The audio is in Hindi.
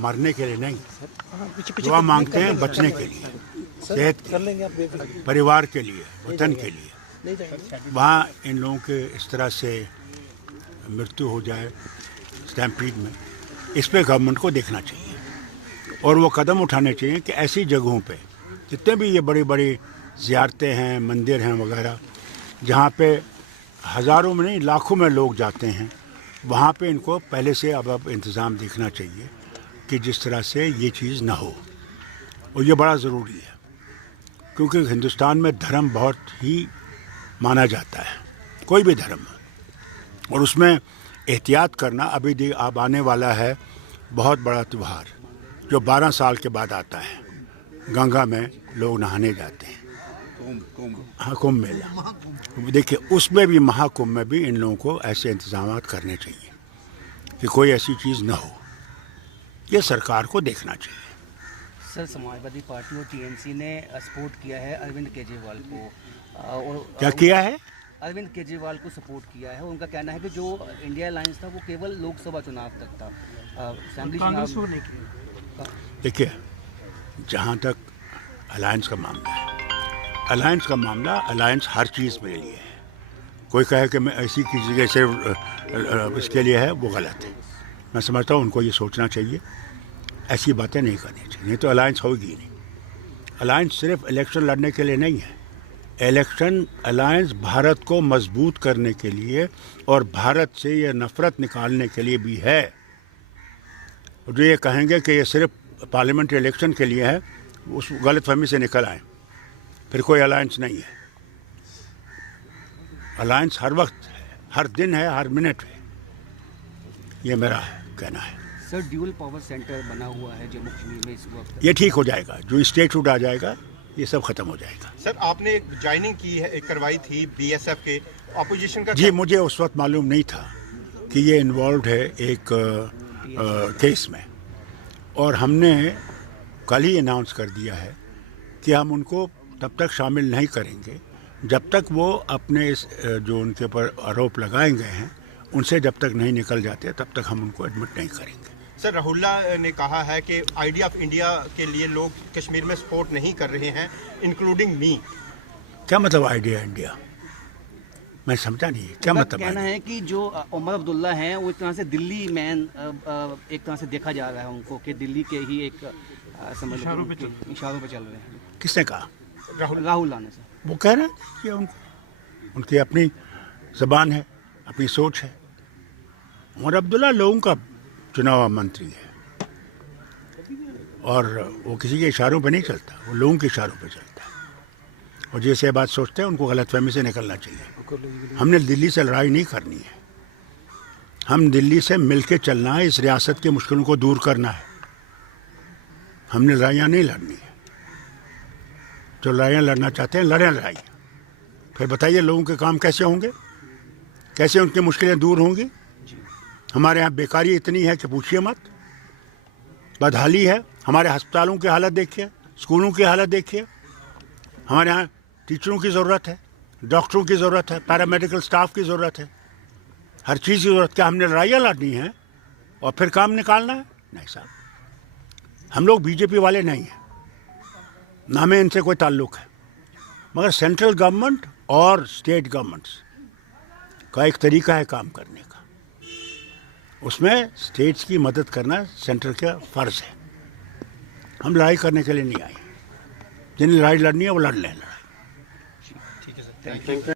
मरने के लिए नहीं, दुआ मांगते हैं बचने के लिए, सेहत के लिए, परिवार के लिए, वतन के लिए। वहाँ इन लोगों के इस तरह से मृत्यु हो जाए स्टैम्पीड में, इस पे गवर्नमेंट को देखना चाहिए और वो कदम उठाने चाहिए कि ऐसी जगहों पे जितने भी ये बड़ी बड़ी ज़ियारतें हैं, मंदिर हैं वगैरह, जहाँ पे हज़ारों में नहीं लाखों में लोग जाते हैं, वहाँ पे इनको पहले से अब इंतज़ाम देखना चाहिए कि जिस तरह से ये चीज़ ना हो। और ये बड़ा ज़रूरी है क्योंकि हिंदुस्तान में धर्म बहुत ही माना जाता है, कोई भी धर्म, और उसमें एहतियात करना। अभी अब आने वाला है बहुत बड़ा त्यौहार जो 12 साल के बाद आता है, गंगा में लोग नहाने जाते हैं, हाँ, कुंभ मेला। देखिए उसमें भी, महाकुंभ में भी इन लोगों को ऐसे इंतजाम करने चाहिए कि कोई ऐसी चीज़ न हो, ये सरकार को देखना चाहिए। सर, समाजवादी पार्टी और टीएमसी ने सपोर्ट किया है अरविंद केजरीवाल को, और क्या किया है? अरविंद केजरीवाल को सपोर्ट किया है। उनका कहना है कि जो इंडिया अलायंस था वो केवल लोकसभा चुनाव तक था, असेंबली चुनाव नहीं किया। देखिए, जहाँ तक अलायंस का मामला है, अलायंस का मामला, अलायंस हर चीज़ के लिए है। कोई कहे कि मैं ऐसी किसी जगह से इसके लिए है, वो गलत है। मैं समझता हूँ उनको ये सोचना चाहिए, ऐसी बातें नहीं करनी चाहिए, नहीं तो अलायंस होगी नहीं। अलायंस सिर्फ इलेक्शन लड़ने के लिए नहीं है, इलेक्शन अलायंस भारत को मजबूत करने के लिए और भारत से ये नफ़रत निकालने के लिए भी है। जो ये कहेंगे कि ये सिर्फ पार्लियामेंट्री इलेक्शन के लिए है, उस गलतफहमी से निकल आए, फिर कोई अलायंस नहीं है। अलायंस हर वक्त है, हर दिन है, हर मिनट है, ये मेरा कहना है। सर, ड्यूल पावर सेंटर बना हुआ है जम्मू कश्मीर में इस वक्त, ये ठीक हो जाएगा, जो स्टेटहुड आ जाएगा ये सब खत्म हो जाएगा। सर, आपने एक ज्वाइनिंग की है, करवाई थी बीएसएफ के ऑपोजिशन का। जी, मुझे उस वक्त मालूम नहीं था कि ये इन्वॉल्व है एक केस में, और हमने कल ही अनाउंस कर दिया है कि हम उनको तब तक शामिल नहीं करेंगे जब तक वो अपने इस जो उनके ऊपर आरोप लगाए गए हैं उनसे जब तक नहीं निकल जाते तब तक हम उनको एडमिट नहीं करेंगे। सर, राहुल्ला ने कहा है कि आइडिया ऑफ इंडिया के लिए लोग कश्मीर में सपोर्ट नहीं कर रहे हैं, इंक्लूडिंग मी। क्या मतलब आइडिया इंडिया? मैं समझा नहीं, क्या मतलब? कहना है कि जो उमर अब्दुल्ला हैं वो एक तरह से दिल्ली मैन, एक तरह से देखा जा रहा है उनको कि दिल्ली के ही एक इशारों पे चल रहे हैं। किसने कहा? राहुल ने। सर, वो कह रहे हैं कि उनकी अपनी ज़बान है, अपनी सोच है। उमर अब्दुल्ला लोगों का चुनाव मंत्री है और वो किसी के इशारों पे नहीं चलता, वो लोगों के इशारों पे चलता है। और जैसे बात सोचते हैं उनको गलतफहमी से निकलना चाहिए। हमने दिल्ली से लड़ाई नहीं करनी है, हम दिल्ली से मिलके चलना है, इस रियासत की मुश्किलों को दूर करना है। हमने लड़ाइयाँ नहीं लड़नी है। जो लड़ाइयाँ लड़ना चाहते हैं लड़ें लड़ाई, फिर बताइए लोगों के काम कैसे होंगे, कैसे उनकी मुश्किलें दूर होंगी। हमारे यहाँ बेकारी इतनी है कि पूछिए मत, बदहाली है। हमारे अस्पतालों की हालत देखिए, स्कूलों की हालत देखिए। हमारे यहाँ टीचरों की ज़रूरत है, डॉक्टरों की ज़रूरत है, पैरामेडिकल स्टाफ की ज़रूरत है, हर चीज़ की ज़रूरत। क्या हमने लड़ाइयाँ लड़नी है और फिर काम निकालना है? नहीं साहब, हम लोग बीजेपी वाले नहीं हैं, ना में इनसे कोई ताल्लुक़ है। मगर सेंट्रल गवर्नमेंट और स्टेट गवर्नमेंट्स का एक तरीका है काम करने का, उसमें स्टेट्स की मदद करना सेंटर का फ़र्ज़ है। हम लड़ाई करने के लिए नहीं आए, जिन्हें लड़ाई लड़नी है वो लड़ लें लड़ाई। ठीक है सर, थैंक यू।